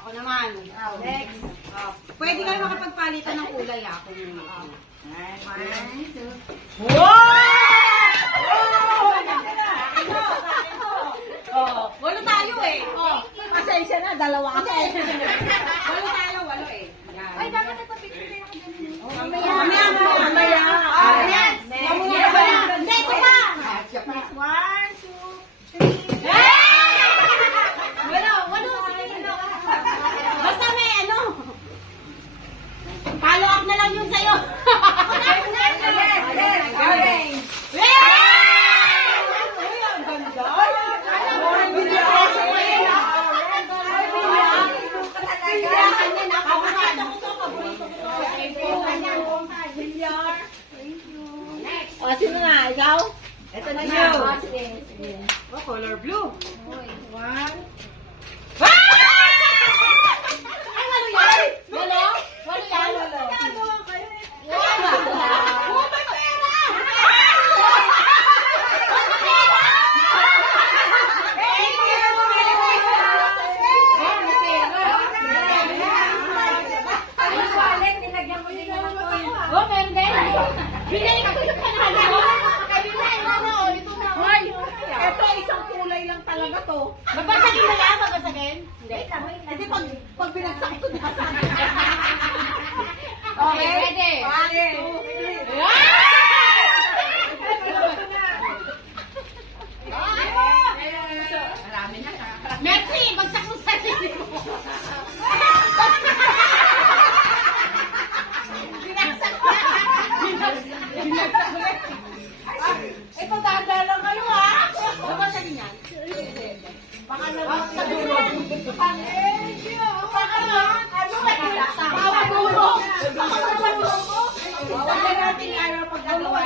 Ako naman. Next. Pwede kayo makapagpalitan ng kulay kung One, two. walo tayo eh. Pasensya na, dalawa ako. Walo tayo, walo eh. Yan. Ay, dapat nagpa-picture kayo ako dyan. Mamaya. Yes. Hindi, ito pa. One, two, three. Walo. Basta may ano. Follow up na lang yun sa'yo. O, sino na? Ikaw? Ito na yun. Sige. Oh, color blue. One. Ay, walo yan? Walo? Walo yan? Oh, may pera! Oh, meron din. Binalik ko yung panalo. Ito, isang kulay lang talaga to. Babasagin mo yan? Babasagin? Hindi. Hindi, pag binagsak ko na sana. Okay, ready? Marami na ka. Merci! Bagsak mo sa sarili mo. Binagsak mo. Binagsak mo. Ito, tanda lang kayo ha. Babasagin yan? Baka naman sa dulo. Baka naman. Ano ba yun? Baka dulo. Baka dulo. Baka natin araw pag-agawa.